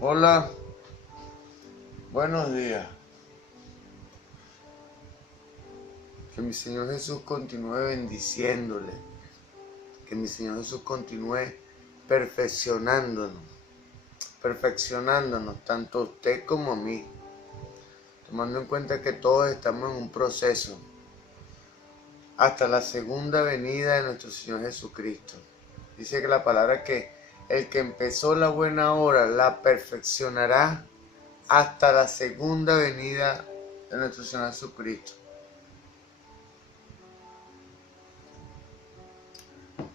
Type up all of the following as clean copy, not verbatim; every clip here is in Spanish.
Hola, buenos días. Que mi Señor Jesús continúe bendiciéndole. Que mi Señor Jesús continúe perfeccionándonos. Perfeccionándonos, tanto a usted como a mí. Tomando en cuenta que todos estamos en un proceso. Hasta la segunda venida de nuestro Señor Jesucristo. Dice que la palabra que el que empezó la buena obra la perfeccionará hasta la segunda venida de nuestro Señor Jesucristo.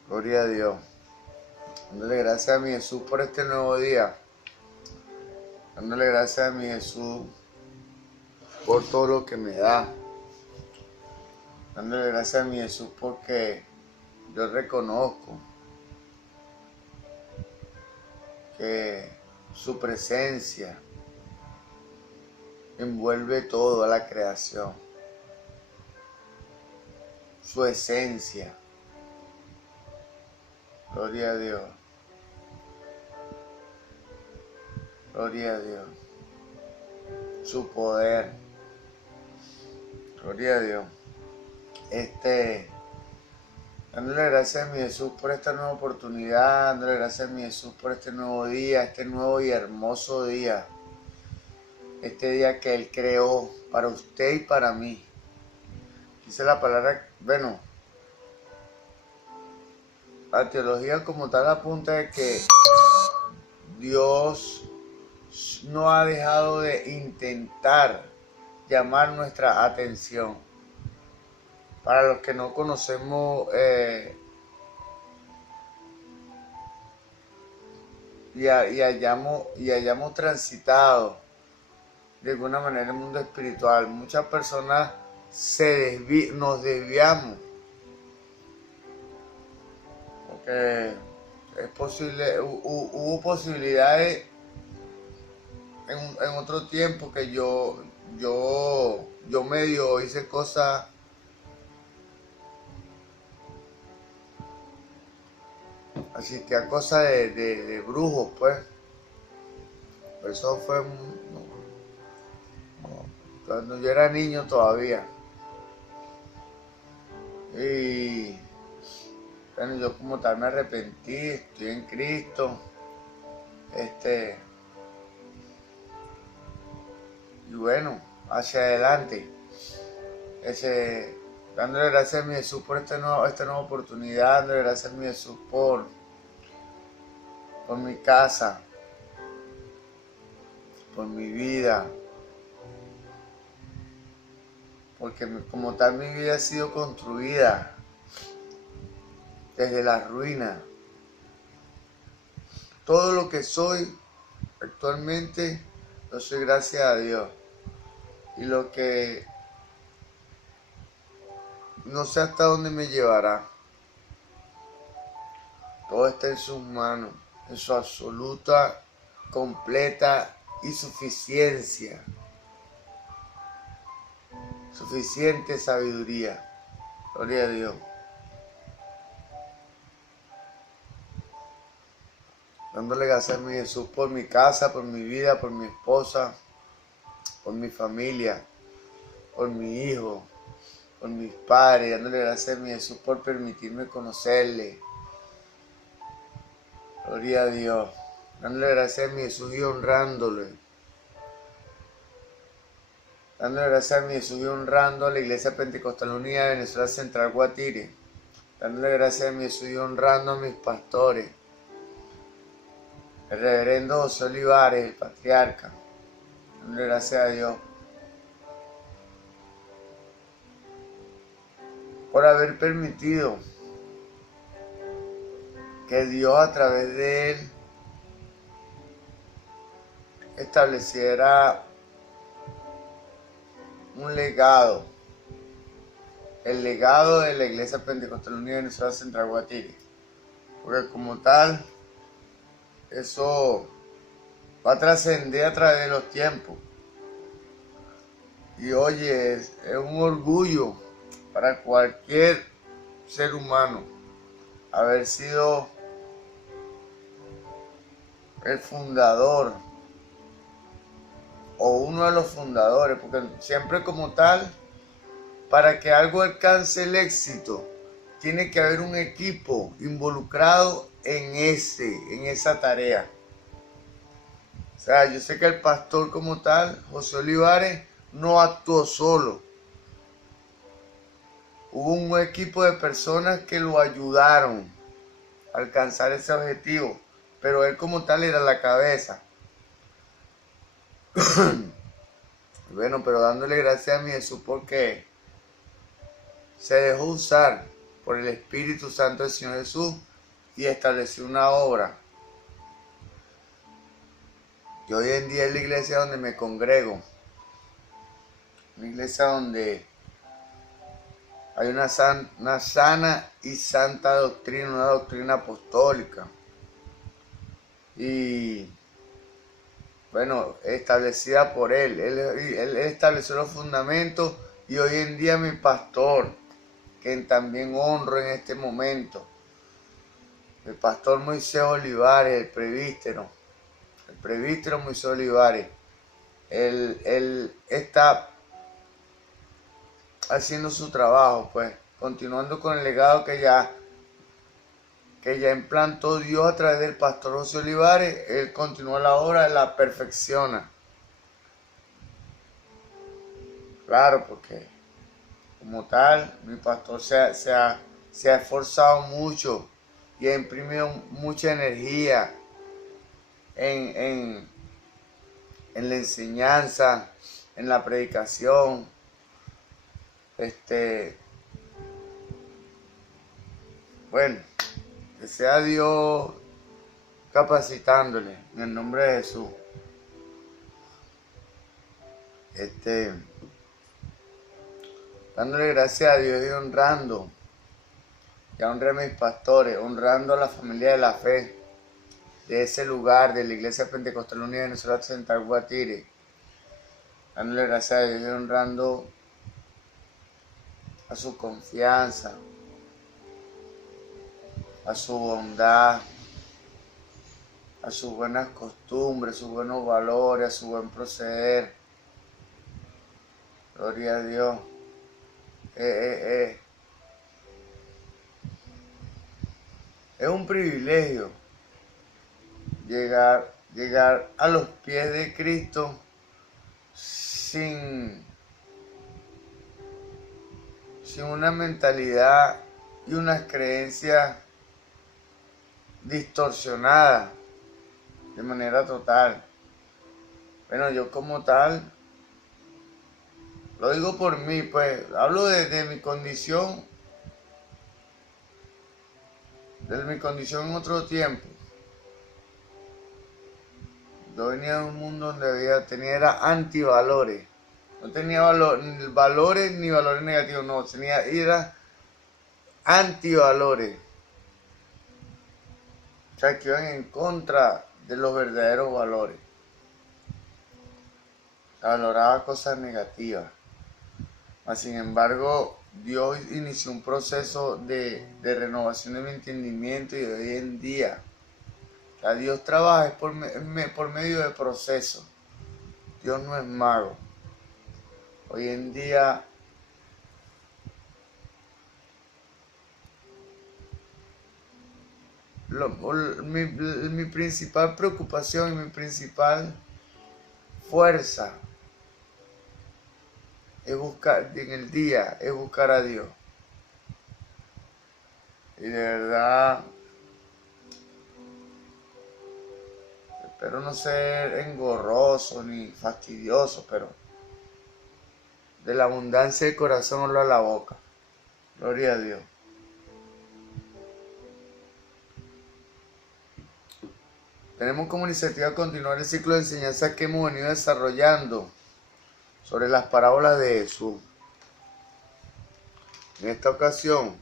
Gloria a Dios. Dándole gracias a mi Jesús por este nuevo día. Dándole gracias a mi Jesús por todo lo que me da. Dándole gracias a mi Jesús porque yo reconozco que su presencia envuelve toda la creación. Su esencia. Gloria a Dios. Gloria a Dios. Su poder. Gloria a Dios. Dándole gracias a mi Jesús por esta nueva oportunidad, dándole gracias a mi Jesús por este nuevo día, este nuevo y hermoso día. Este día que Él creó para usted y para mí. Dice la palabra, bueno, la teología como tal apunta de que Dios no ha dejado de intentar llamar nuestra atención. Para los que no conocemos y hayamos transitado de alguna manera el mundo espiritual, muchas personas nos desviamos. Porque es posible, hubo posibilidades en otro tiempo que yo medio hice cosas asistí a cosas de brujos, pues. Pero eso fue cuando yo era niño todavía. Y bueno, yo como tal me arrepentí, estoy en Cristo. Y bueno, hacia adelante. Dándole gracias a mi Jesús por esta nueva oportunidad, dándole gracias a mi Jesús por mi casa, por mi vida, porque como tal mi vida ha sido construida desde la ruina. Todo lo que soy actualmente lo soy gracias a Dios, y lo que no sé hasta dónde me llevará, todo está en sus manos, en su absoluta, completa y suficiente sabiduría. Gloria a Dios. Dándole gracias a mi Jesús por mi casa, por mi vida, por mi esposa, por mi familia, por mi hijo, por mis padres. Dándole gracias a mi Jesús por permitirme conocerle. Gloria a Dios. Dándole gracias a mi Jesús y honrándole. Dándole gracias a mi Jesús y honrando a la Iglesia Pentecostal Unida de Venezuela Central Guatire. Dándole gracias a mi Jesús y honrando a mis pastores. El reverendo José Olivares, el patriarca. Dándole gracias a Dios por haber permitido que Dios a través de él estableciera un legado, el legado de la Iglesia Pentecostal Unida de Venezuela Central Guatire, porque como tal eso va a trascender a través de los tiempos. Y oye, es un orgullo para cualquier ser humano haber sido el fundador o uno de los fundadores, porque siempre como tal, para que algo alcance el éxito, tiene que haber un equipo involucrado en esa tarea. O sea, yo sé que el pastor como tal, José Olivares, no actuó solo. Hubo un equipo de personas que lo ayudaron a alcanzar ese objetivo, pero él como tal era la cabeza. Bueno, pero dándole gracias a mi Jesús porque se dejó usar por el Espíritu Santo del Señor Jesús y estableció una obra. Y hoy en día es la iglesia donde me congrego. Una iglesia donde hay una sana y santa doctrina, una doctrina apostólica. Y bueno, establecida por él. Él estableció los fundamentos y hoy en día mi pastor, quien también honro en este momento, el pastor Moisés Olivares, el presbítero Moisés Olivares. Él está haciendo su trabajo, pues, continuando con el legado que ya implantó Dios a través del pastor José Olivares. Él continúa la obra, la perfecciona. Claro, porque como tal, mi pastor se ha esforzado mucho y ha imprimido mucha energía en la enseñanza, en la predicación. Bueno, que sea Dios capacitándole en el nombre de Jesús. Dándole gracias a Dios y honrando. Ya honré a mis pastores, honrando a la familia de la fe de ese lugar, de la Iglesia Pentecostal Unida de Venezuela Central Guatire. Dándole gracias a Dios y honrando a su confianza, a su bondad, a sus buenas costumbres, sus buenos valores, a su buen proceder. Gloria a Dios. Es un privilegio llegar a los pies de Cristo sin una mentalidad y unas creencias distorsionadas de manera total. Bueno, yo como tal, lo digo por mí, pues, hablo de mi condición, en otro tiempo. Yo venía de un mundo donde era antivalores. No tenía valores ni valores negativos, no, era antivalores. O sea, que iban en contra de los verdaderos valores. Valoraba cosas negativas. Mas, sin embargo, Dios inició un proceso de renovación de mi entendimiento y de hoy en día, o sea, Dios trabaja por medio de procesos. Dios no es mago. Hoy en día mi principal preocupación y mi principal fuerza es buscar a Dios. Y de verdad espero no ser engorroso ni fastidioso, pero de la abundancia del corazón habla la boca. Gloria a Dios. Tenemos como iniciativa continuar el ciclo de enseñanza que hemos venido desarrollando sobre las parábolas de Jesús. En esta ocasión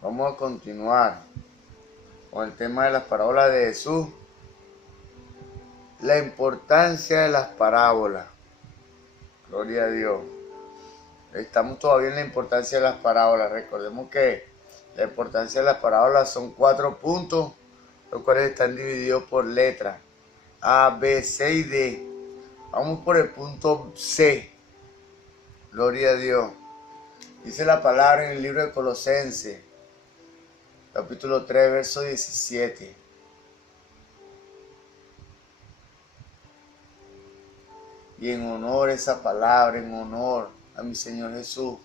vamos a continuar con el tema de las parábolas de Jesús. La importancia de las parábolas. Gloria a Dios. Estamos todavía en la importancia de las parábolas. Recordemos que la importancia de las parábolas son 4 puntos los cuales están divididos por letras A, B, C y D. Vamos por el punto C. Gloria a Dios. Dice la palabra en el libro de Colosenses, capítulo 3, verso 17. Y en honor a esa palabra, en honor a mi Señor Jesús,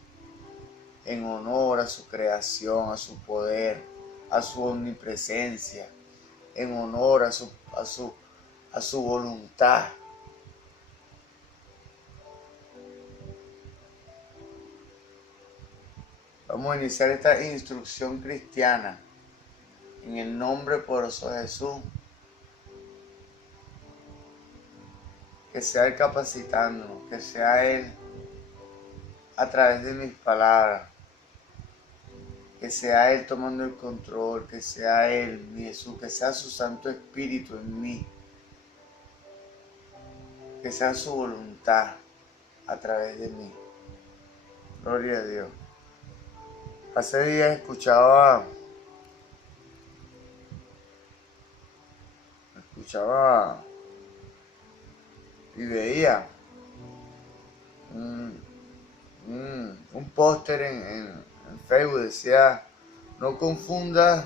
en honor a su creación, a su poder, a su omnipresencia, en honor a su voluntad. Vamos a iniciar esta instrucción cristiana en el nombre poderoso de Jesús. Que sea Él capacitándonos, que sea Él a través de mis palabras, que sea Él tomando el control, que sea Él, mi Jesús, que sea su Santo Espíritu en mí, que sea su voluntad a través de mí. Gloria a Dios. Hace días escuchaba y veía un póster en Facebook, decía: no confundas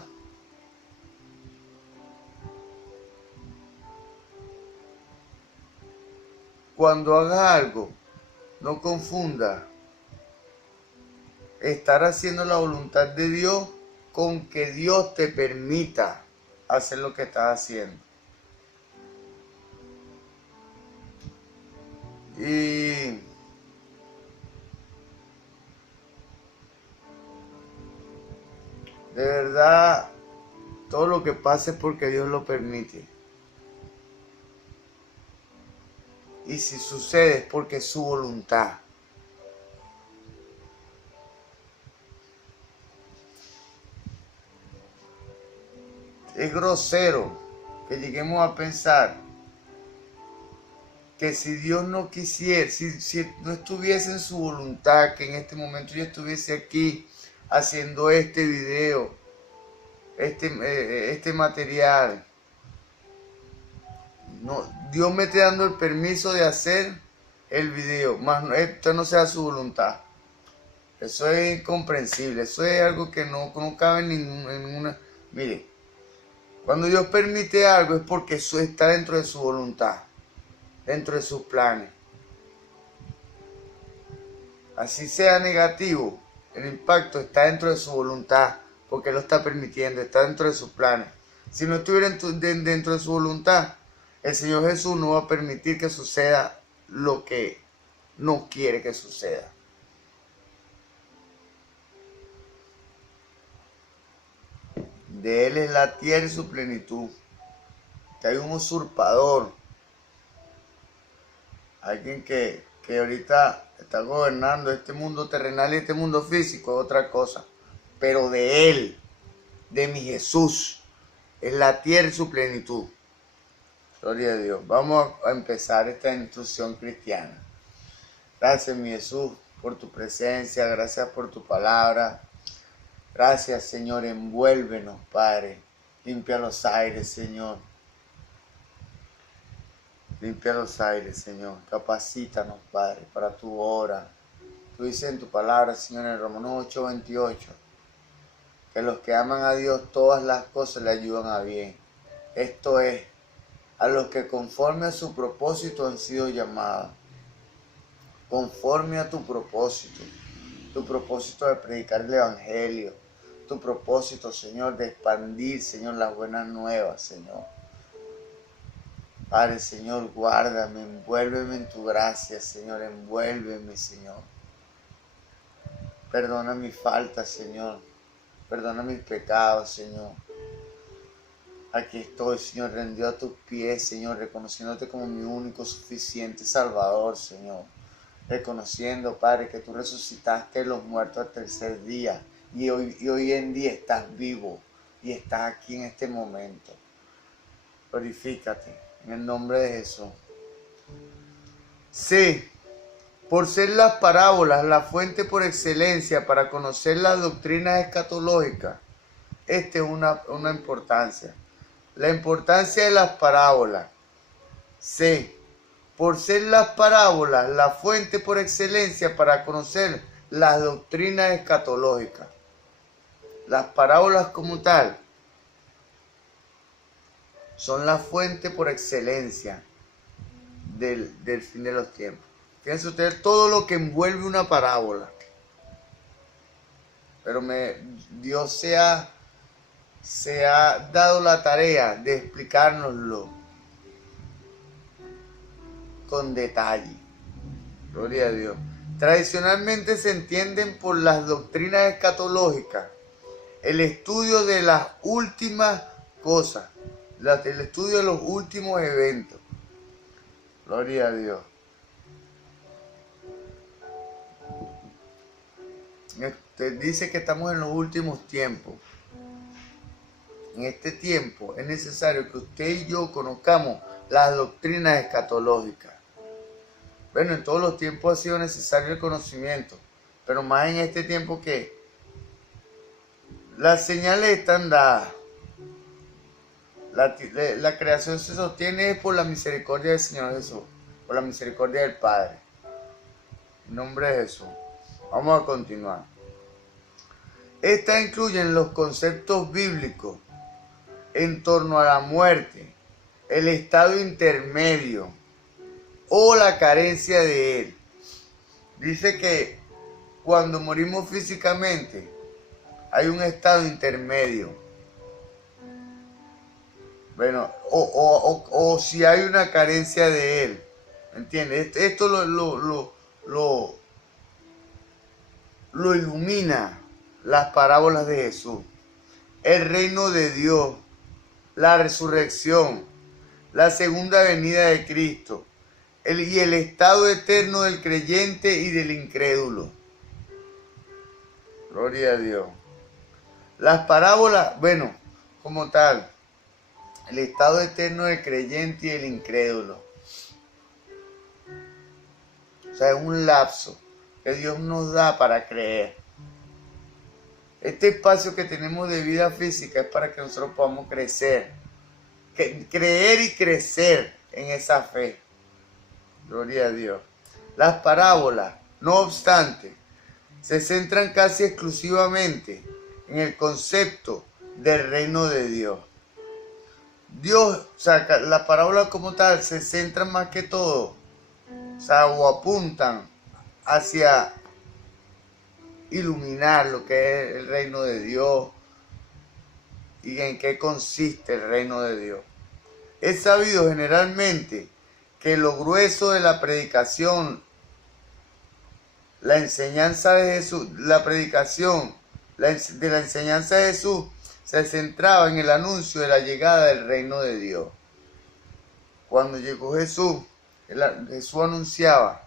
cuando hagas algo, no confundas estar haciendo la voluntad de Dios con que Dios te permita hacer lo que estás haciendo. Y de verdad, todo lo que pasa es porque Dios lo permite. Y si sucede es porque es su voluntad. Es grosero que lleguemos a pensar que si Dios no quisiera, si no estuviese en su voluntad, que en este momento yo estuviese aquí haciendo este video, este material, no, Dios me esté dando el permiso de hacer el video, más esto no sea su voluntad. Eso es incomprensible, eso es algo que no cabe en ninguna. Mire, cuando Dios permite algo es porque eso está dentro de su voluntad, dentro de sus planes. Así sea negativo, el impacto está dentro de su voluntad, porque lo está permitiendo, está dentro de sus planes. Si no estuviera dentro de su voluntad, el Señor Jesús no va a permitir que suceda lo que no quiere que suceda. De Él es la tierra y su plenitud. Que hay un usurpador, alguien que ahorita está gobernando este mundo terrenal y este mundo físico, es otra cosa. Pero de Él, de mi Jesús, es la tierra y su plenitud. Gloria a Dios. Vamos a empezar esta instrucción cristiana. Gracias, mi Jesús, por tu presencia. Gracias por tu palabra. Gracias, Señor. Envuélvenos, Padre. Limpia los aires, Señor. Limpia los aires, Señor. Capacítanos, Padre, para tu obra. Tú dices en tu palabra, Señor, en Romanos 8:28, que los que aman a Dios, todas las cosas le ayudan a bien. Esto es, a los que conforme a su propósito han sido llamados. Conforme a tu propósito de predicar el Evangelio, tu propósito, Señor, de expandir, Señor, las buenas nuevas, Señor. Padre, Señor, guárdame, envuélveme en tu gracia, Señor, envuélveme, Señor. Perdona mis faltas, Señor, perdona mis pecados, Señor. Aquí estoy, Señor, rendido a tus pies, Señor, reconociéndote como mi único suficiente Salvador, Señor. Reconociendo, Padre, que tú resucitaste los muertos al tercer día y hoy en día estás vivo y estás aquí en este momento. Glorifícate en el nombre de Jesús. Sí, por ser las parábolas la fuente por excelencia para conocer las doctrinas escatológicas, esta es una importancia. la importancia de las parábolas. C. Por ser las parábolas la fuente por excelencia para conocer las doctrinas escatológicas. Las parábolas como tal son la fuente por excelencia del fin de los tiempos. Fíjense ustedes todo lo que envuelve una parábola. Pero Dios se ha dado la tarea de explicárnoslo con detalle. Gloria a Dios. Tradicionalmente se entienden por las doctrinas escatológicas el estudio de las últimas cosas, el estudio de los últimos eventos. Gloria a Dios. Dice que estamos en los últimos tiempos. En este tiempo es necesario que usted y yo conozcamos las doctrinas escatológicas. Bueno, en todos los tiempos ha sido necesario el conocimiento, pero más en este tiempo que las señales están dadas. La creación se sostiene por la misericordia del Señor Jesús, por la misericordia del Padre. En nombre de Jesús. Vamos a continuar. Estas incluyen los conceptos bíblicos en torno a la muerte, el estado intermedio o la carencia de él. Dice que cuando morimos físicamente hay un estado intermedio. Bueno, o si hay una carencia de él. ¿Entiendes? Esto lo ilumina las parábolas de Jesús. El reino de Dios, la resurrección, la segunda venida de Cristo y el estado eterno del creyente y del incrédulo. Gloria a Dios. Las parábolas, bueno, como tal, el estado eterno del creyente y del incrédulo. O sea, es un lapso que Dios nos da para creer. Este espacio que tenemos de vida física es para que nosotros podamos crecer. Creer y crecer en esa fe. Gloria a Dios. Las parábolas, no obstante, se centran casi exclusivamente en el concepto del reino de Dios. Dios, o sea, la parábola como tal se centra más que todo, o sea, o apuntan hacia iluminar lo que es el reino de Dios y en qué consiste el reino de Dios. Es sabido generalmente que lo grueso de la predicación, la enseñanza de Jesús, la predicación de la enseñanza de Jesús se centraba en el anuncio de la llegada del reino de Dios. Cuando llegó Jesús, Jesús anunciaba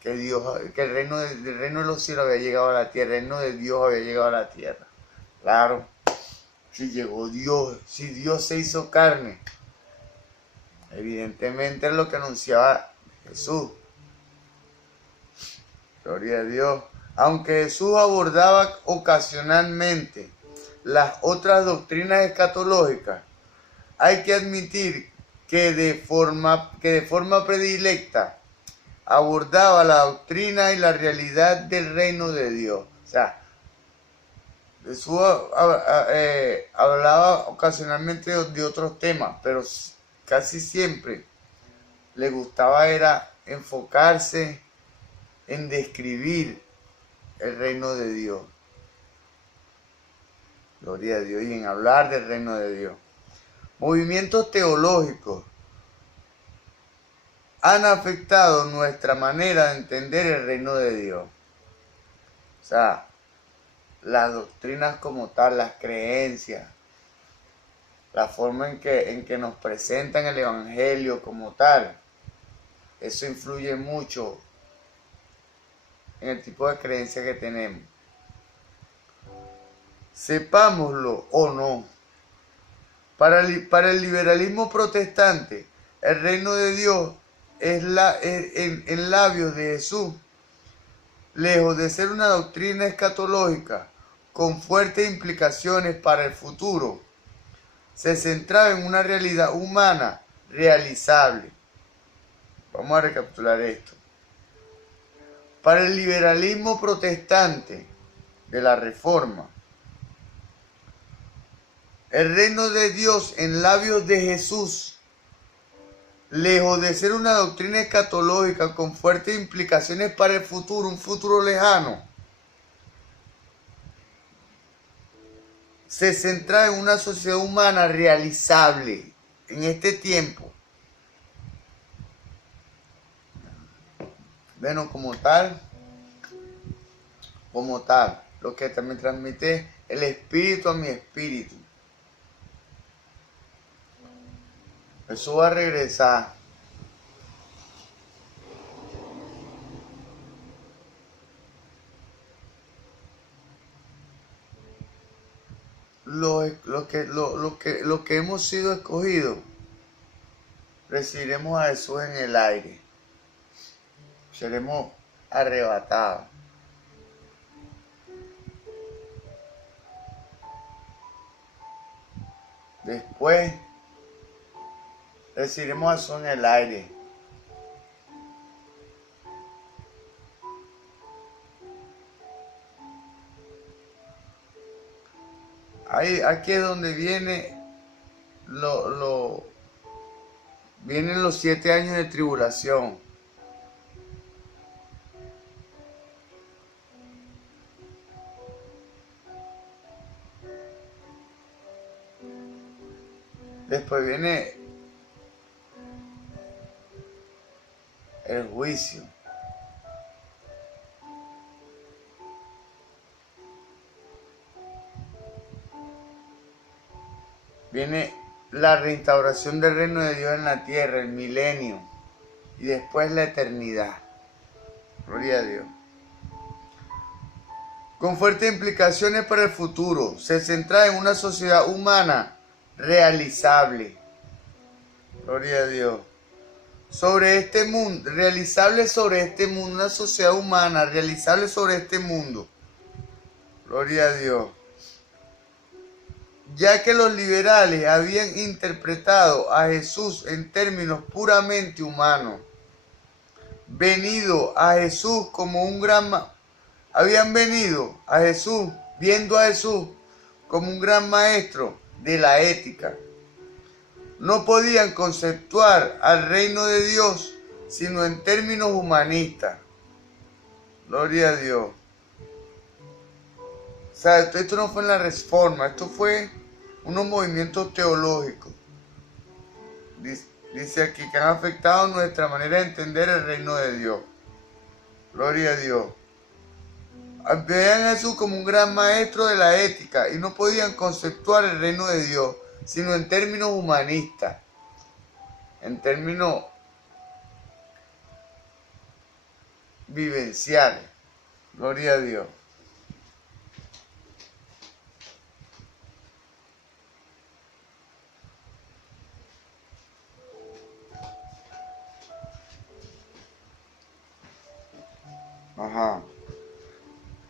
que el reino de los cielos había llegado a la tierra, el reino de Dios había llegado a la tierra. Claro, si llegó Dios, si Dios se hizo carne, evidentemente es lo que anunciaba Jesús. Gloria a Dios. Aunque Jesús abordaba ocasionalmente las otras doctrinas escatológicas, hay que admitir que de forma predilecta abordaba la doctrina y la realidad del reino de Dios. O sea, Jesús hablaba ocasionalmente de otros temas, pero casi siempre le gustaba era enfocarse en describir el reino de Dios. Gloria a Dios. Y en hablar del reino de Dios. Movimientos teológicos han afectado nuestra manera de entender el reino de Dios. O sea, las doctrinas como tal, las creencias, la forma en que nos presentan el evangelio como tal, eso influye mucho en el tipo de creencia que tenemos. Sepámoslo o no, para el liberalismo protestante, el reino de Dios es en labios de Jesús, lejos de ser una doctrina escatológica con fuertes implicaciones para el futuro, se centraba en una realidad humana realizable. Vamos a recapitular esto. Para el liberalismo protestante de la Reforma, el reino de Dios en labios de Jesús, lejos de ser una doctrina escatológica con fuertes implicaciones para el futuro, un futuro lejano, se centra en una sociedad humana realizable en este tiempo. Bueno, como tal, lo que también transmite el espíritu a mi espíritu. Eso va a regresar. Lo que hemos sido escogidos, recibiremos a Jesús en el aire. Seremos arrebatados. Después recibiremos a Jesús en el aire. Aquí es donde vienen los 7 años de tribulación. Después viene el juicio. Viene la reinstauración del reino de Dios en la tierra, el milenio, y después la eternidad. Gloria a Dios. Con fuertes implicaciones para el futuro, se centra en una sociedad humana realizable. Gloria a Dios. Sobre este mundo, realizable sobre este mundo, una sociedad humana realizable sobre este mundo. Gloria a Dios. Ya que los liberales habían interpretado a Jesús en términos puramente humanos, habían venido a Jesús, viendo a Jesús como un gran maestro de la ética. No podían conceptuar al reino de Dios sino en términos humanistas. Gloria a Dios. O sea, esto no fue en la Reforma, esto fue unos movimientos teológicos. Dice aquí que han afectado nuestra manera de entender el reino de Dios. Gloria a Dios. Veían a Jesús como un gran maestro de la ética y no podían conceptuar el reino de Dios sino en términos humanistas, en términos vivenciales. Gloria a Dios.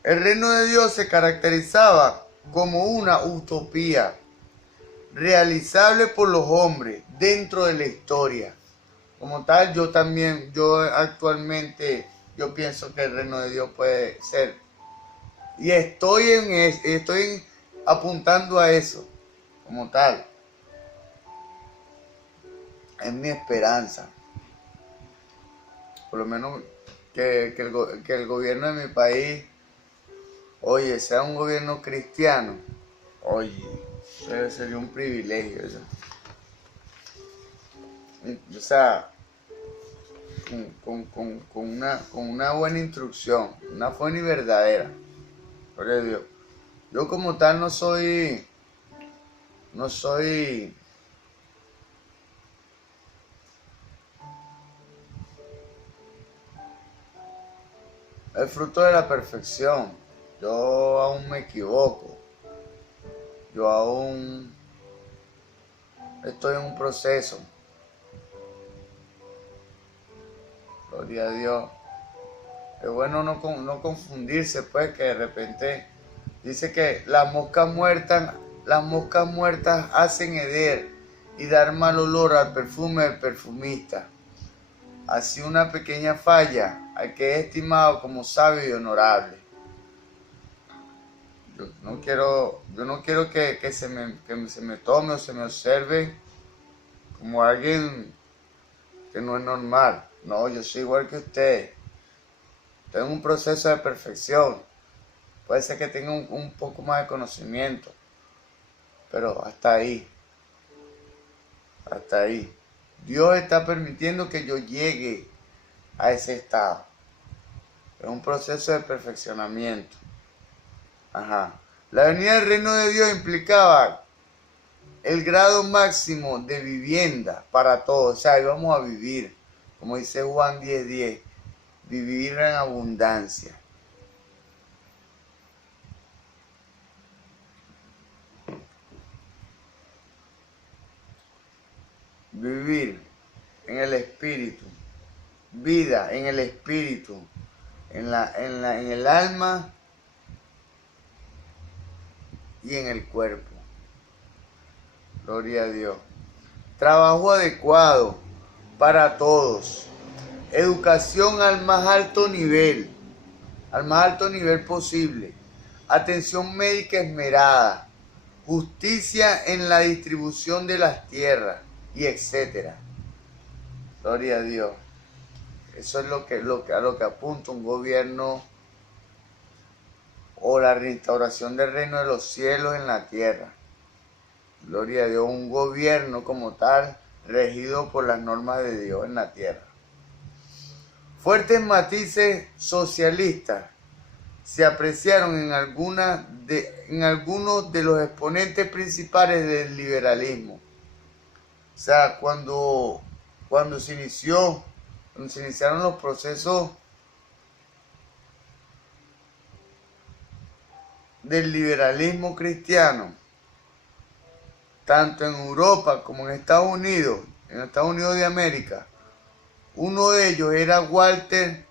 El reino de Dios se caracterizaba como una utopía realizable por los hombres dentro de la historia. Como tal, yo actualmente pienso que el reino de Dios puede ser. Y estoy apuntando a eso, como tal. Es mi esperanza. Por lo menos que el gobierno de mi país, oye, sea un gobierno cristiano. Oye, sería un privilegio eso. O sea, con una buena instrucción, una buena y verdadera. Gloria a Dios. Yo como tal no soy el fruto de la perfección. Yo aún me equivoco. Yo aún estoy en un proceso. Gloria a Dios. Es bueno no confundirse, pues, que de repente dice que las moscas las moscas muertas hacen heder y dar mal olor al perfume del perfumista. Así una pequeña falla al que es estimado como sabio y honorable. Yo no quiero que se me tome o se me observe como alguien que no es normal. No, yo soy igual que usted. Tengo un proceso de perfección. Puede ser que tenga un poco más de conocimiento, pero hasta ahí. Hasta ahí. Dios está permitiendo que yo llegue a ese estado. Es un proceso de perfeccionamiento. Ajá. La venida del reino de Dios implicaba el grado máximo de vivienda para todos. O sea, íbamos a vivir, como dice Juan 10:10, vivir en abundancia. Vivir en el espíritu, vida en el espíritu, en el alma y en el cuerpo. Gloria a Dios. Trabajo adecuado para todos. Educación al más alto nivel posible. Atención médica esmerada. Justicia en la distribución de las tierras y etcétera. Gloria a Dios. Eso es a lo que apunta un gobierno o la restauración del reino de los cielos en la tierra. Gloria a Dios, un gobierno como tal regido por las normas de Dios en la tierra. Fuertes matices socialistas se apreciaron en algunos de los exponentes principales del liberalismo. O sea, cuando se iniciaron los procesos del liberalismo cristiano, tanto en Europa como en Estados Unidos de América, uno de ellos era Walter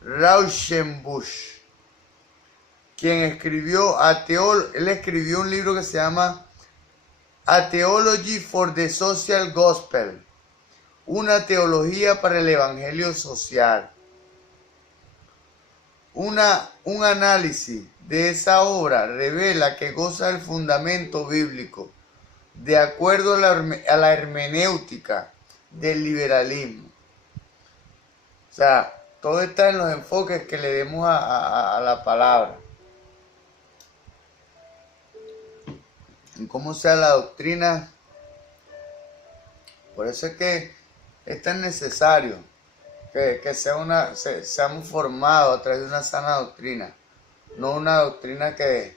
Rauschenbusch, quien escribió un libro que se llama A Theology for the Social Gospel, una teología para el evangelio social. Un análisis de esa obra revela que goza del fundamento bíblico de acuerdo a la hermenéutica del liberalismo. O sea, todo está en los enfoques que le demos a la palabra. En cómo sea la doctrina. Por eso es que es tan necesario que seamos formados a través de una sana doctrina. No una doctrina que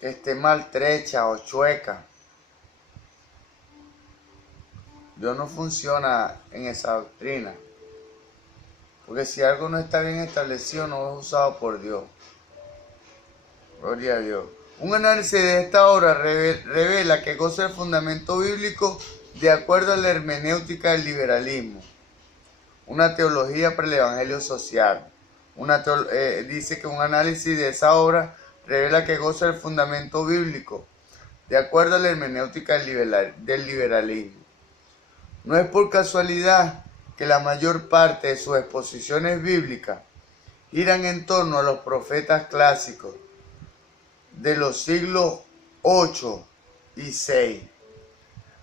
esté maltrecha o chueca. Dios no funciona en esa doctrina. Porque si algo no está bien establecido, no es usado por Dios. Gloria a Dios. Un análisis de esta obra revela que goza el fundamento bíblico de acuerdo a la hermenéutica del liberalismo. Una teología para el evangelio social. Dice que un análisis de esa obra revela que goza el fundamento bíblico de acuerdo a la hermenéutica del liberalismo. No es por casualidad que la mayor parte de sus exposiciones bíblicas giran en torno a los profetas clásicos de los siglos 8 y 6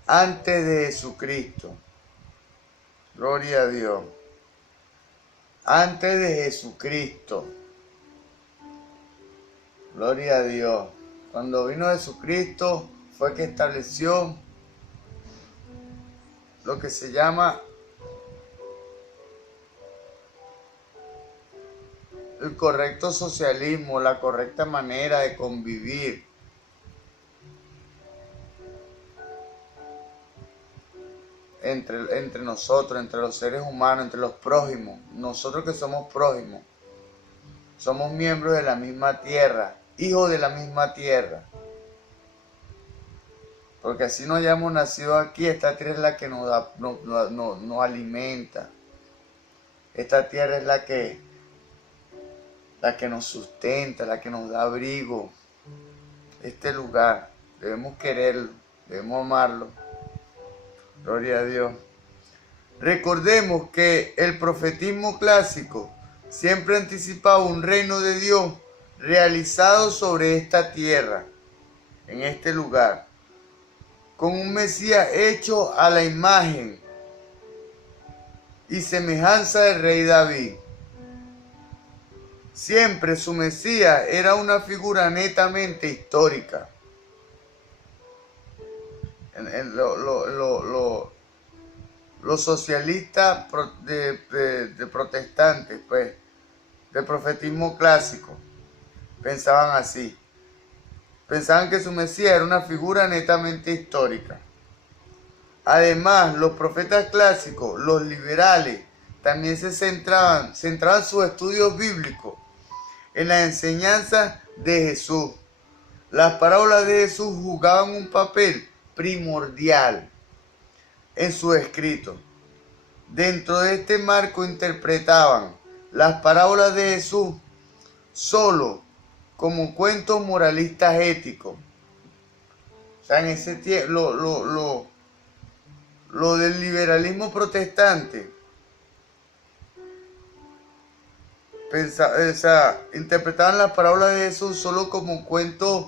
antes de Jesucristo. Gloria a Dios. Antes de Jesucristo. Gloria a Dios. Cuando vino Jesucristo fue que estableció lo que se llama el correcto socialismo, la correcta manera de convivir. Entre nosotros, entre los seres humanos, entre los prójimos. Nosotros que somos prójimos, somos miembros de la misma tierra, hijos de la misma tierra. Porque así no hayamos nacido aquí, esta tierra es la que nos alimenta. Esta tierra es la la que nos sustenta, la que nos da abrigo. Este lugar, debemos quererlo, debemos amarlo. Gloria a Dios. Recordemos que el profetismo clásico siempre anticipaba un reino de Dios realizado sobre esta tierra, en este lugar, con un Mesías hecho a la imagen y semejanza del rey David. Siempre su Mesías era una figura netamente histórica. Los socialistas de protestantes, pues, del profetismo clásico, pensaban así. Pensaban que su Mesías era una figura netamente histórica. Además, los profetas clásicos, los liberales, también centraban sus estudios bíblicos en la enseñanza de Jesús. Las parábolas de Jesús jugaban un papel primordial en sus escritos. Dentro de este marco interpretaban las parábolas de Jesús solo como cuentos moralistas éticos. O sea, en ese tiempo, lo del liberalismo protestante, interpretaban las parábolas de Jesús solo como cuentos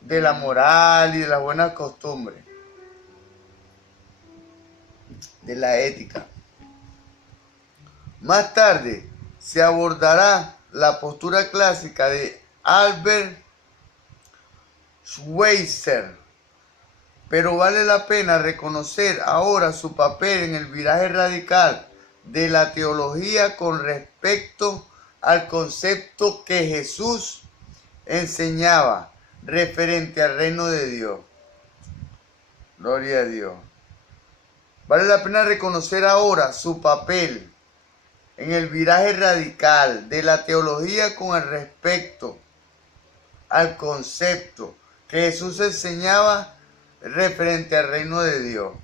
de la moral y de las buenas costumbres, de la ética. Más tarde se abordará la postura clásica de Albert Schweitzer, pero vale la pena reconocer ahora su papel en el viraje radical de la teología con respecto al concepto que Jesús enseñaba referente al reino de Dios. Gloria a Dios. Vale la pena reconocer ahora su papel en el viraje radical de la teología con respecto al concepto que Jesús enseñaba referente al reino de Dios.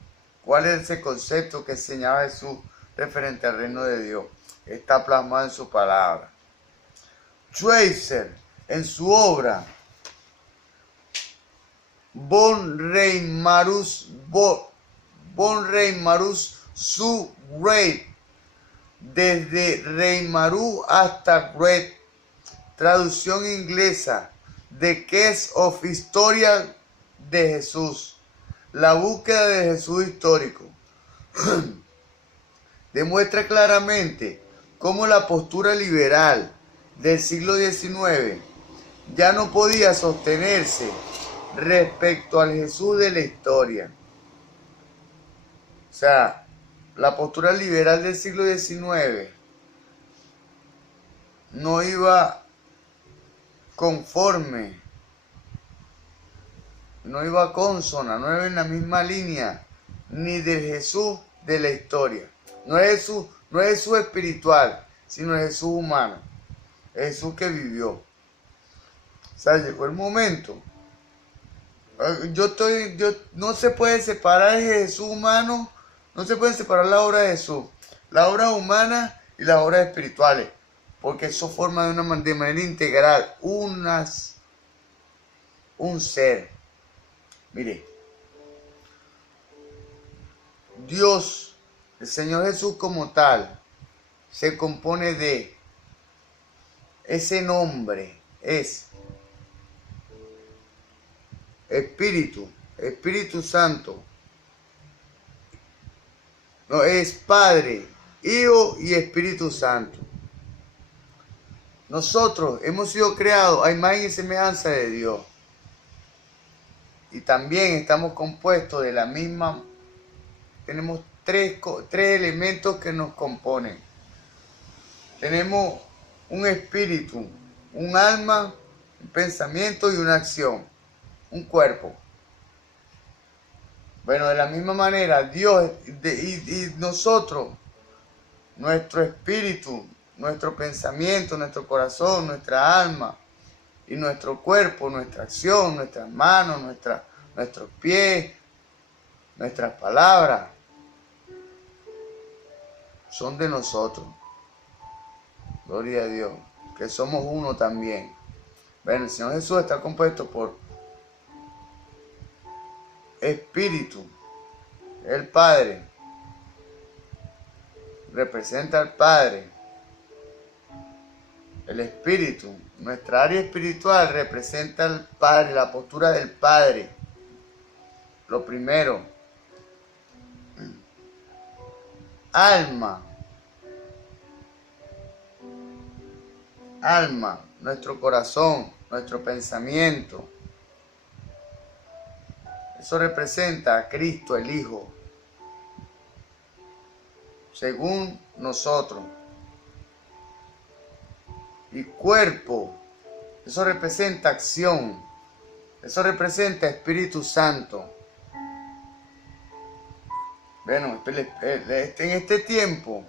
¿Cuál es ese concepto que enseñaba Jesús referente al reino de Dios? Está plasmado en su palabra. Schweitzer, en su obra Von Reimarus zu Reich, desde Reimarus hasta Reich, traducción inglesa, The Case of Historia de Jesús, la búsqueda de Jesús histórico, demuestra claramente cómo la postura liberal del siglo XIX ya no podía sostenerse respecto al Jesús de la historia. O sea, la postura liberal del siglo XIX no iba conforme, no iba consona, no iba en la misma línea ni del Jesús de la historia. No es Jesús espiritual, sino el Jesús humano, el Jesús que vivió. O sea, llegó el momento. No se puede separar el Jesús humano, no se puede separar la obra de Jesús, la obra humana y las obras espirituales, porque eso forma de manera integral un ser. Mire, Dios, el Señor Jesús como tal, se compone de ese nombre, es Espíritu Santo. No, es Padre, Hijo y Espíritu Santo. Nosotros hemos sido creados a imagen y semejanza de Dios. Y también estamos compuestos de la misma. Tenemos tres elementos que nos componen. Tenemos un espíritu, un alma, un pensamiento y una acción, un cuerpo. Bueno, de la misma manera, Dios y nosotros, nuestro espíritu, nuestro pensamiento, nuestro corazón, nuestra alma y nuestro cuerpo, nuestra acción, nuestras manos, nuestros pies, nuestras palabras, son de nosotros. Gloria a Dios. que somos uno también. Bueno, el Señor Jesús está compuesto por Espíritu, el Padre, representa al Padre. El Espíritu, nuestra área espiritual representa al Padre, la postura del Padre. Lo primero. Alma, nuestro corazón, nuestro pensamiento. Eso representa a Cristo, el Hijo, según nosotros. Y cuerpo, eso representa acción, eso representa Espíritu Santo. Bueno, en este tiempo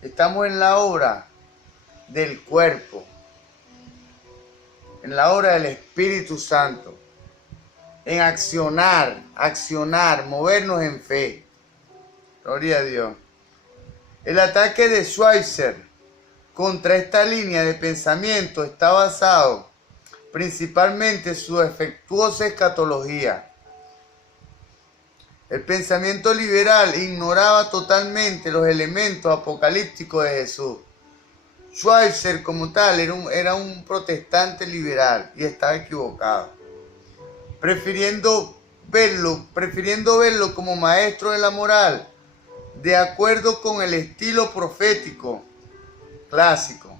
estamos en la obra del cuerpo, en la obra del Espíritu Santo, en accionar, movernos en fe. Gloria a Dios. El ataque de Schweitzer contra esta línea de pensamiento está basado principalmente en su defectuosa escatología. El pensamiento liberal ignoraba totalmente los elementos apocalípticos de Jesús. Schweitzer como tal era un protestante liberal y estaba equivocado. Prefiriendo verlo como maestro de la moral, de acuerdo con el estilo profético clásico.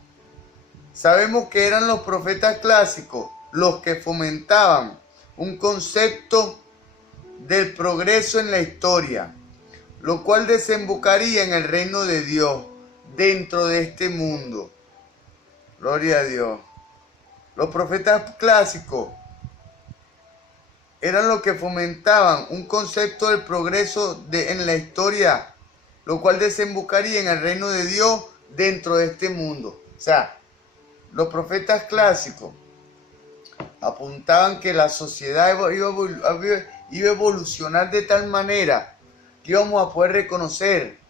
Sabemos que eran los profetas clásicos los que fomentaban un concepto del progreso en la historia, lo cual desembocaría en el reino de Dios dentro de este mundo. Gloria a Dios. Los profetas clásicos eran los que fomentaban un concepto del progreso en la historia, lo cual desembocaría en el reino de Dios dentro de este mundo. O sea, los profetas clásicos apuntaban que la sociedad iba a evolucionar de tal manera que íbamos a poder reconocer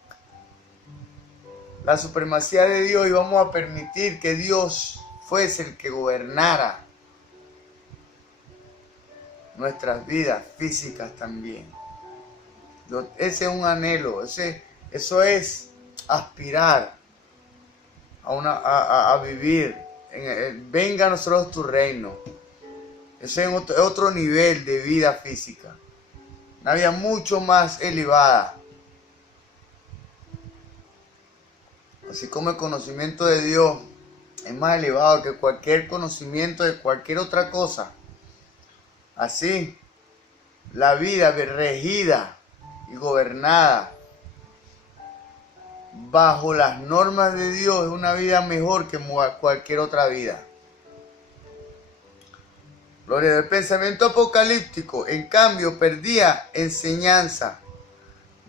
la supremacía de Dios y vamos a permitir que Dios fuese el que gobernara nuestras vidas físicas también. Ese es un anhelo, eso es aspirar a vivir. Venga a nosotros tu reino. Ese es otro nivel de vida física, una vida mucho más elevada. Así como el conocimiento de Dios es más elevado que cualquier conocimiento de cualquier otra cosa, así la vida regida y gobernada bajo las normas de Dios es una vida mejor que cualquier otra vida. Gloria al pensamiento apocalíptico, en cambio, perdía enseñanza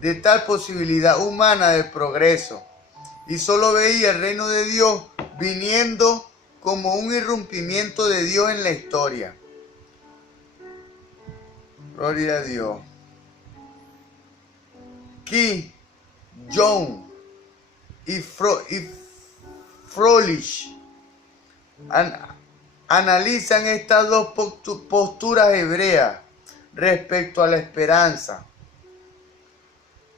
de tal posibilidad humana del progreso y solo veía el reino de Dios viniendo como un irrumpimiento de Dios en la historia. Gloria a Dios. Key, John y Froelich analizan estas dos posturas hebreas respecto a la esperanza.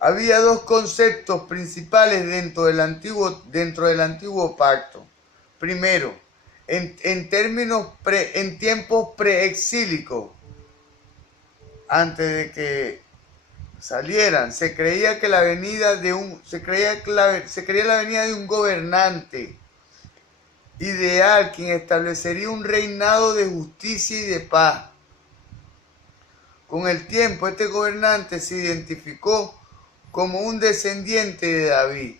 Había dos conceptos principales dentro del antiguo pacto. Primero, en tiempos preexílicos, antes de que salieran, se creía la venida de un gobernante ideal, quien establecería un reinado de justicia y de paz. Con el tiempo, este gobernante se identificó como un descendiente de David.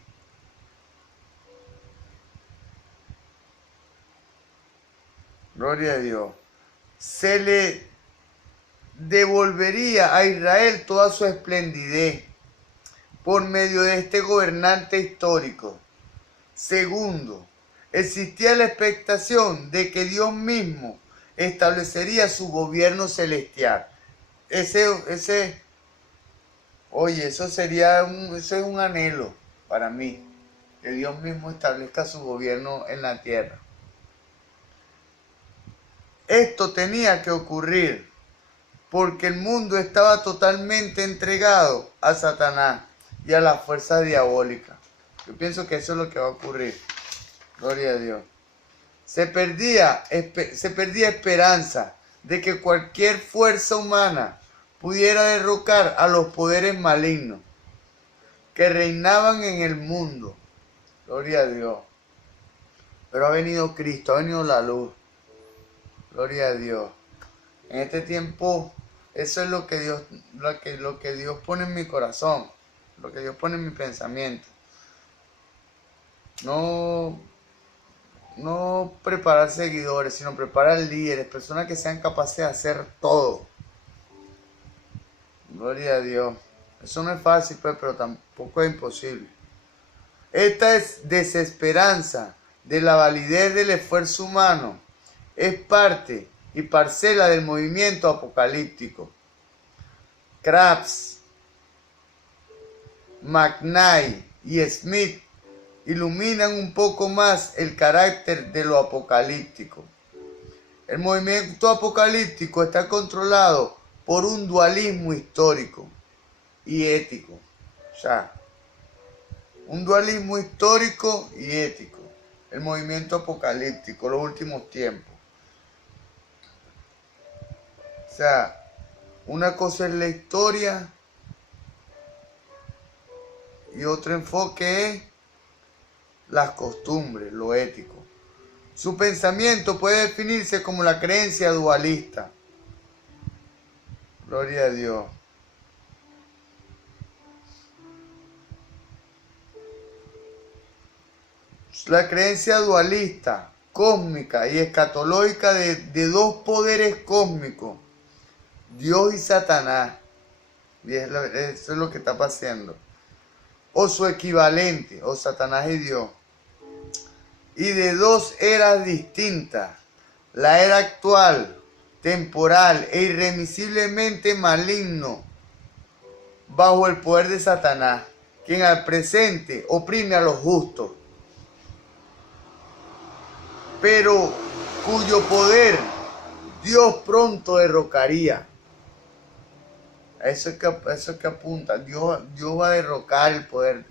Gloria a Dios. Se le devolvería a Israel toda su esplendidez por medio de este gobernante histórico. Segundo, existía la expectación de que Dios mismo establecería su gobierno celestial. Eso es un anhelo para mí, que Dios mismo establezca su gobierno en la tierra. Esto tenía que ocurrir porque el mundo estaba totalmente entregado a Satanás y a la fuerza diabólica. Yo pienso que eso es lo que va a ocurrir. Gloria a Dios. Se perdía esperanza de que cualquier fuerza humana pudiera derrocar a los poderes malignos que reinaban en el mundo. Gloria a Dios. Pero ha venido Cristo, ha venido la luz. Gloria a Dios. En este tiempo, eso es lo que Dios pone en mi corazón, lo que Dios pone en mi pensamiento. No preparar seguidores, sino preparar líderes, personas que sean capaces de hacer todo. Gloria a Dios. Eso no es fácil, pues, pero tampoco es imposible. Esta desesperanza de la validez del esfuerzo humano es parte y parcela del movimiento apocalíptico. Krabs, McKnight y Smith iluminan un poco más el carácter de lo apocalíptico. El movimiento apocalíptico está controlado por un dualismo histórico y ético. O sea, un dualismo histórico y ético. El movimiento apocalíptico, los últimos tiempos. O sea, una cosa es la historia y otro enfoque es las costumbres, lo ético. Su pensamiento puede definirse como la creencia dualista. Gloria a Dios. La creencia dualista, cósmica y escatológica de dos poderes cósmicos, Dios y Satanás. Y eso es lo que está pasando. O su equivalente, o Satanás y Dios. Y de dos eras distintas. La era actual, temporal e irremisiblemente maligno, bajo el poder de Satanás, quien al presente oprime a los justos, pero cuyo poder Dios pronto derrocaría. Eso es que apunta. Dios va a derrocar el poder,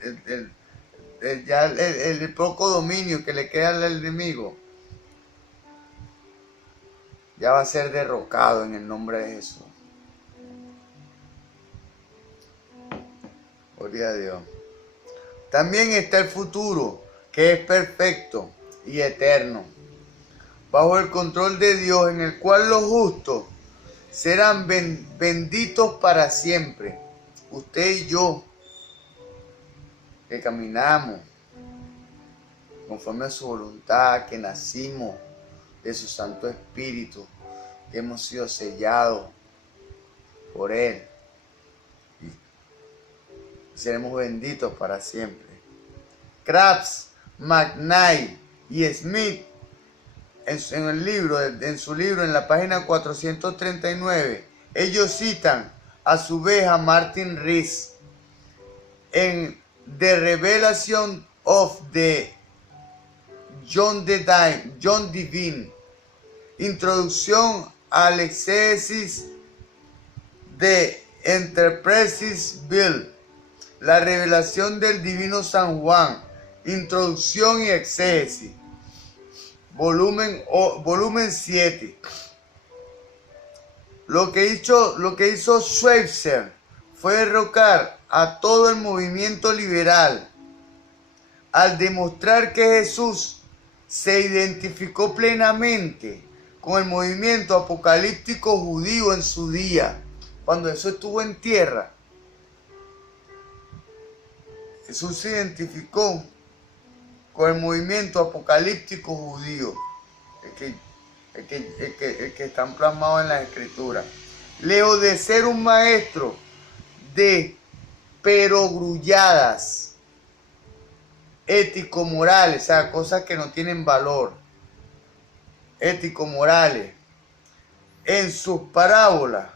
el poco dominio que le queda al enemigo. Ya va a ser derrocado en el nombre de Jesús. Gloria a Dios. También está el futuro, que es perfecto y eterno, bajo el control de Dios, en el cual los justos serán benditos para siempre. Usted y yo, que caminamos conforme a su voluntad, que nacimos de su Santo Espíritu, que hemos sido sellados por Él, y seremos benditos para siempre. Krabs, McKnight y Smith, en su libro, en la página 439, ellos citan a su vez a Martin Rees en The Revelation of the John Divine, introducción al exégesis de Enterprises Bill, la revelación del divino San Juan, introducción y exégesis, volumen 7. Lo que hizo Schweitzer fue derrocar a todo el movimiento liberal al demostrar que Jesús se identificó plenamente con el movimiento apocalíptico judío en su día, cuando Jesús estuvo en tierra. Jesús se identificó con el movimiento apocalíptico judío, el que están plasmados en las escrituras. Lejos de ser un maestro de perogrulladas ético-morales, o sea, cosas que no tienen valor, ético-morales, en sus parábolas,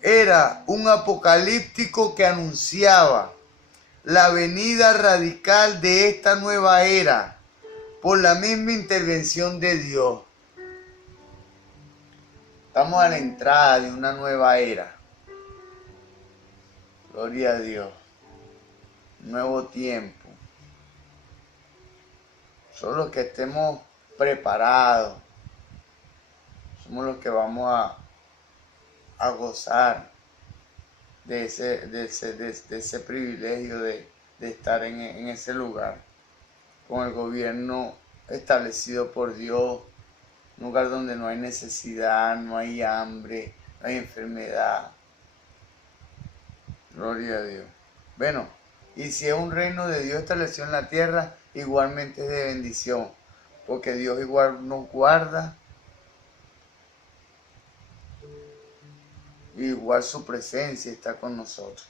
era un apocalíptico que anunciaba la venida radical de esta nueva era por la misma intervención de Dios. Estamos a la entrada de una nueva era. Gloria a Dios. Nuevo tiempo. Solo que estemos preparados. Somos los que vamos a gozar de ese privilegio de estar en ese lugar. Con el gobierno establecido por Dios. Un lugar donde no hay necesidad, no hay hambre, no hay enfermedad. Gloria a Dios. Bueno, y si es un reino de Dios establecido en la tierra, igualmente es de bendición. Porque Dios igual nos guarda. Igual su presencia está con nosotros.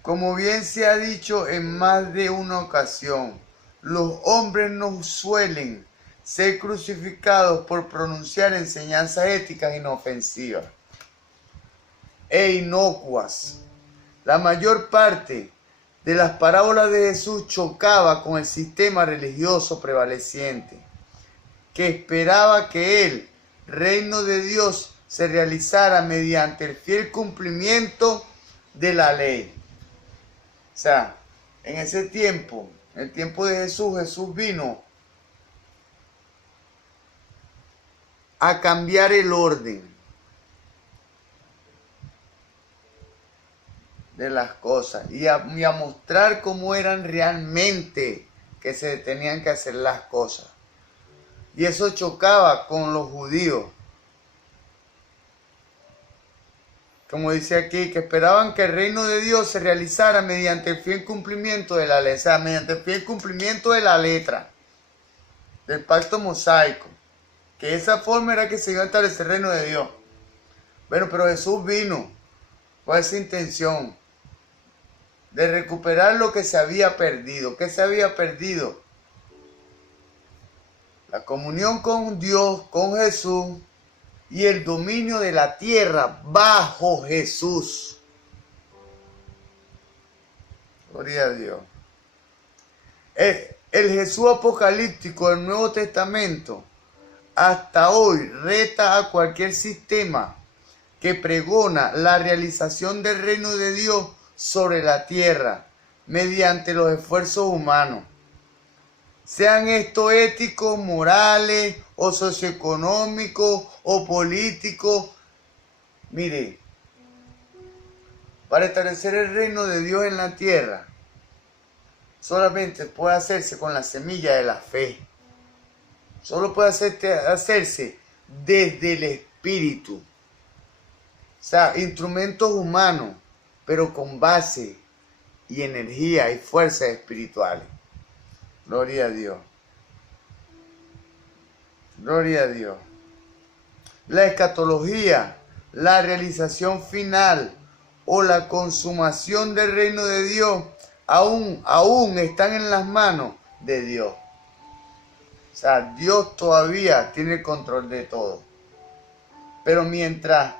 Como bien se ha dicho en más de una ocasión, los hombres no suelen ser crucificados por pronunciar enseñanzas éticas inofensivas e inocuas. La mayor parte de las parábolas de Jesús chocaba con el sistema religioso prevaleciente, que esperaba que el reino de Dios se realizara mediante el fiel cumplimiento de la ley. O sea, en ese tiempo, en el tiempo de Jesús, Jesús vino a cambiar el orden de las cosas y a mostrar cómo eran realmente que se tenían que hacer las cosas. Y eso chocaba con los judíos. Como dice aquí, que esperaban que el reino de Dios se realizara mediante el fiel cumplimiento de la ley, o sea, mediante el fiel cumplimiento de la letra del pacto mosaico. Que esa forma era que se iba a establecer el reino de Dios. Bueno, pero Jesús vino con esa intención de recuperar lo que se había perdido. ¿Qué se había perdido? La comunión con Dios, con Jesús y el dominio de la tierra bajo Jesús. Gloria a Dios. El Jesús apocalíptico del Nuevo Testamento hasta hoy reta a cualquier sistema que pregona la realización del reino de Dios sobre la tierra mediante los esfuerzos humanos, sean estos éticos, morales o socioeconómicos o políticos. Mire, para establecer el reino de Dios en la tierra solamente puede hacerse con la semilla de la fe. Solo puede hacerse desde el Espíritu. O sea, instrumentos humanos, pero con base y energía y fuerzas espirituales. Gloria a Dios. Gloria a Dios. La escatología, la realización final o la consumación del reino de Dios aún están en las manos de Dios. O sea, Dios todavía tiene el control de todo. Pero mientras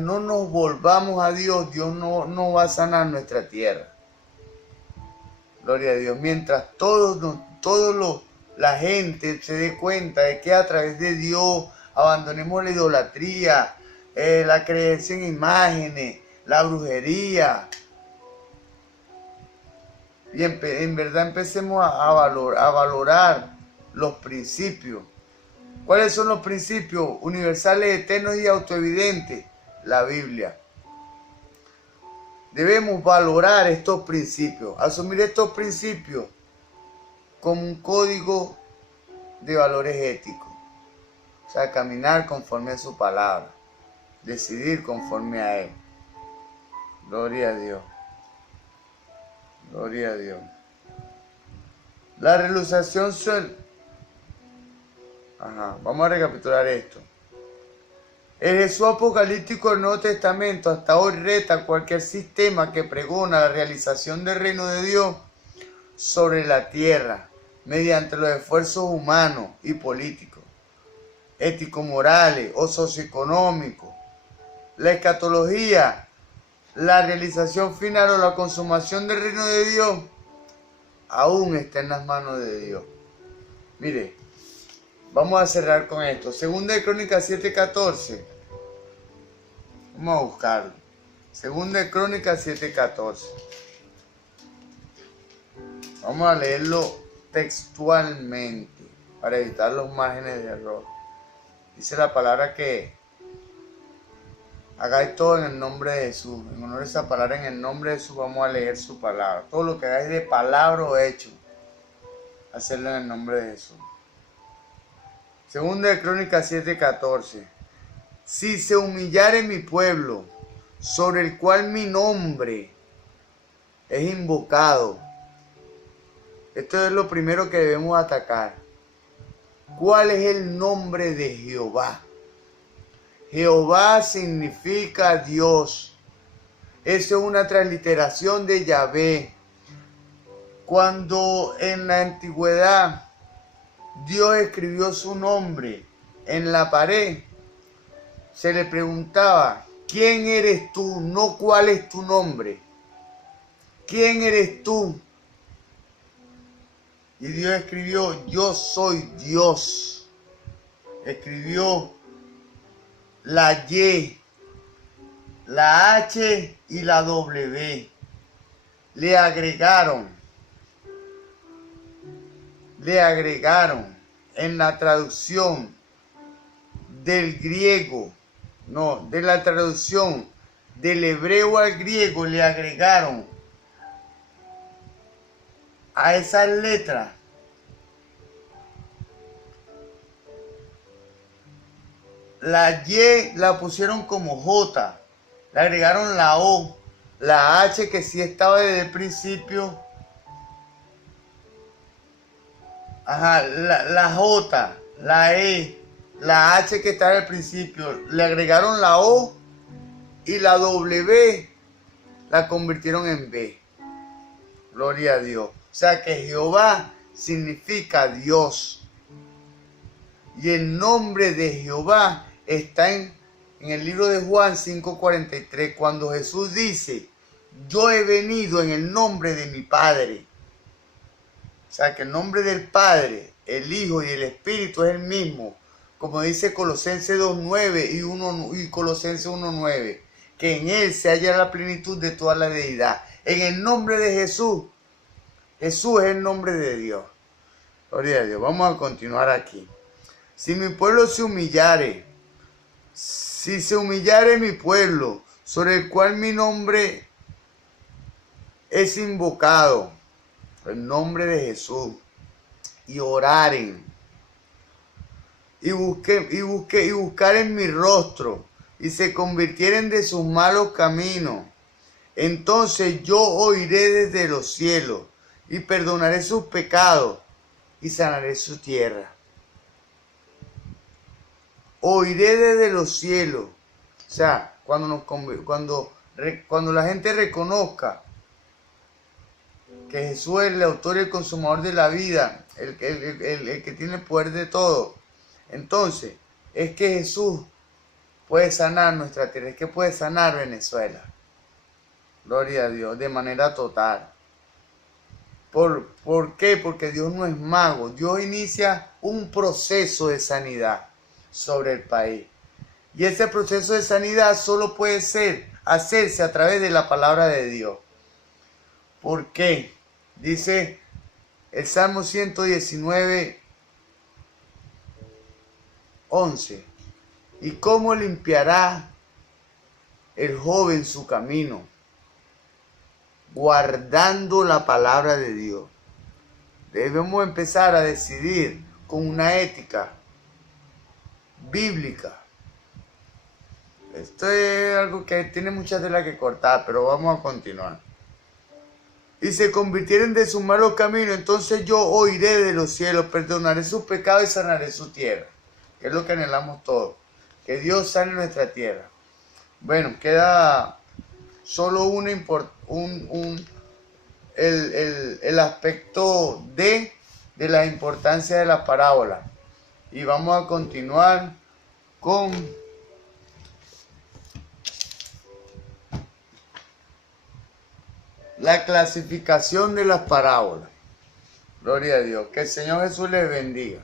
no nos volvamos a Dios, Dios no va a sanar nuestra tierra. Gloria a Dios. Mientras la gente se dé cuenta de que a través de Dios abandonemos la idolatría, la creencia en imágenes, la brujería. Y en verdad empecemos a valorar los principios. ¿Cuáles son los principios universales, eternos y autoevidentes? La Biblia. Debemos valorar estos principios, asumir estos principios como un código de valores éticos. O sea, caminar conforme a su palabra, decidir conforme a Él. Gloria a Dios. Gloria a Dios. La realización vamos a recapitular esto. El Jesús apocalíptico del Nuevo Testamento hasta hoy reta cualquier sistema que pregona la realización del reino de Dios sobre la tierra mediante los esfuerzos humanos y políticos, ético-morales o socioeconómicos. La escatología, la realización final o la consumación del reino de Dios aún está en las manos de Dios. Mire, vamos a cerrar con esto. Segunda de Crónicas 7:14. Vamos a buscarlo. Segunda de Crónicas 7:14. Vamos a leerlo textualmente para evitar los márgenes de error. Dice la palabra que hagáis todo en el nombre de Jesús. En honor a esa palabra, en el nombre de Jesús, vamos a leer su palabra. Todo lo que hagáis de palabra o hecho, hacerlo en el nombre de Jesús. Segunda de Crónicas 7:14. Si se humillare mi pueblo, sobre el cual mi nombre es invocado. Esto es lo primero que debemos atacar. ¿Cuál es el nombre de Jehová? Jehová significa Dios. Eso es una transliteración de Yahvé. Cuando en la antigüedad Dios escribió su nombre en la pared, se le preguntaba, ¿quién eres tú? No cuál es tu nombre. ¿Quién eres tú? Y Dios escribió, yo soy Dios. Escribió la Y, la H y la W. Le agregaron en la traducción del griego, de la traducción del hebreo al griego, le agregaron a esas letras la Y la pusieron como J, le agregaron la O, la H que sí estaba desde el principio, la J, la E, la H que estaba al principio, le agregaron la O y la W la convirtieron en B. Gloria a Dios. O sea que Jehová significa Dios. Y el nombre de Jehová está en el libro de Juan 5:43, cuando Jesús dice, yo he venido en el nombre de mi Padre. O sea que el nombre del Padre, el Hijo y el Espíritu es el mismo. Como dice Colosenses 2:9 y Colosenses 1:9, que en Él se halla la plenitud de toda la deidad. En el nombre de Jesús, Jesús es el nombre de Dios. Gloria a Dios. Vamos a continuar aquí. Si mi pueblo se humillare, si se humillare mi pueblo, sobre el cual mi nombre es invocado, el nombre de Jesús, y oraren, y buscaren mi rostro, y se convirtieren de sus malos caminos, entonces yo oiré desde los cielos, y perdonaré sus pecados, y sanaré su tierra. Oiré desde los cielos. O sea, cuando la gente reconozca que Jesús es el autor y el consumador de la vida, el que tiene el poder de todo, entonces es que Jesús puede sanar nuestra tierra, es que puede sanar Venezuela. Gloria a Dios, de manera total. ¿Por qué? Porque Dios no es mago. Dios inicia un proceso de sanidad sobre el país. Y ese proceso de sanidad solo puede hacerse a través de la palabra de Dios. ¿Por qué? Dice el Salmo 119, 11. ¿Y cómo limpiará el joven su camino? Guardando la palabra de Dios. Debemos empezar a decidir con una ética bíblica. Esto es algo que tiene mucha tela que cortar, pero vamos a continuar. Y se convirtieren de sus malos caminos, entonces yo oiré de los cielos, perdonaré sus pecados y sanaré su tierra. Que es lo que anhelamos todos. Que Dios sane nuestra tierra. Bueno, queda solo el aspecto de la importancia de la parábola. Y vamos a continuar con la clasificación de las parábolas. Gloria a Dios. Que el Señor Jesús les bendiga.